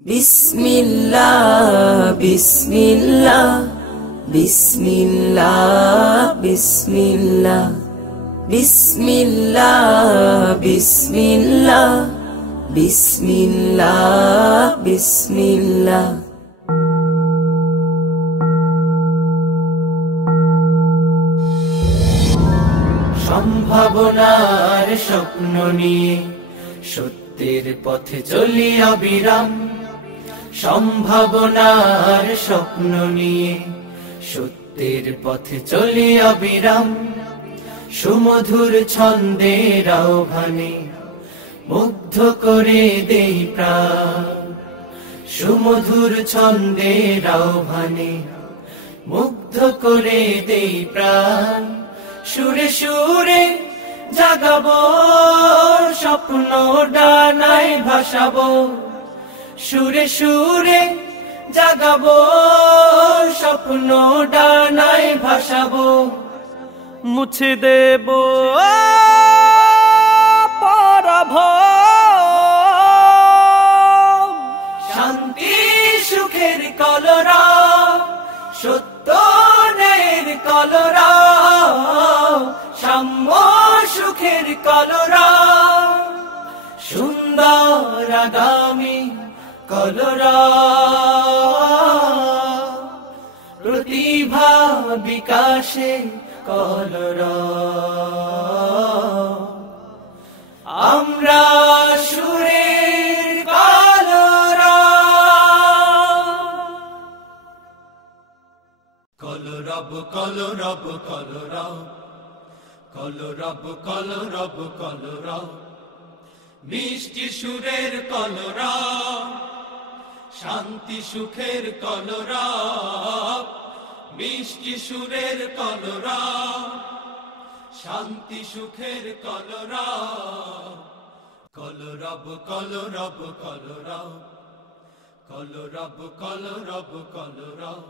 Bismillah, Bismillah, Bismillah, Bismillah, Bismillah, Bismillah, Bismillah, Bismillah. সম্ভাবনার স্বপ্ন নিয়ে সত্যের পথে চলি অবিরাম। সম্ভাবনার স্বপ্ন নিয়ে সত্যের পথে চলি অবিরাম। সুমধুর ছন্দের আহ্বানে মুগ্ধ করে দেই প্রাণ। সুমধুর ছন্দের আহ্বানে মুগ্ধ করে দেই প্রাণ। সুরে সুরে জাগাবো স্বপ্ন ডানায় ভাসাবো। সুরে সুরে জাগাবো স্বপ্ন ডানায় ভাসাবো। মুছে দেব পরাভব। শান্তি সুখের কলরা, সত্য ন্যায়ের কলরা, সাম্য সুখের কলরা, সুন্দর আগামী কলরা, প্রতিভা বিকাশে কলরা। আমরা সুরের কলরা। কলরব কলরব কলরব, কলরব কলরব কলরব, মিষ্টি সুরের কলরা, শান্তি সুখের কলরা, মিষ্টি সুরের কলরা, শান্তি সুখের কলরা। কলরব কলরব কলরব, কলরব কলরব কলরব।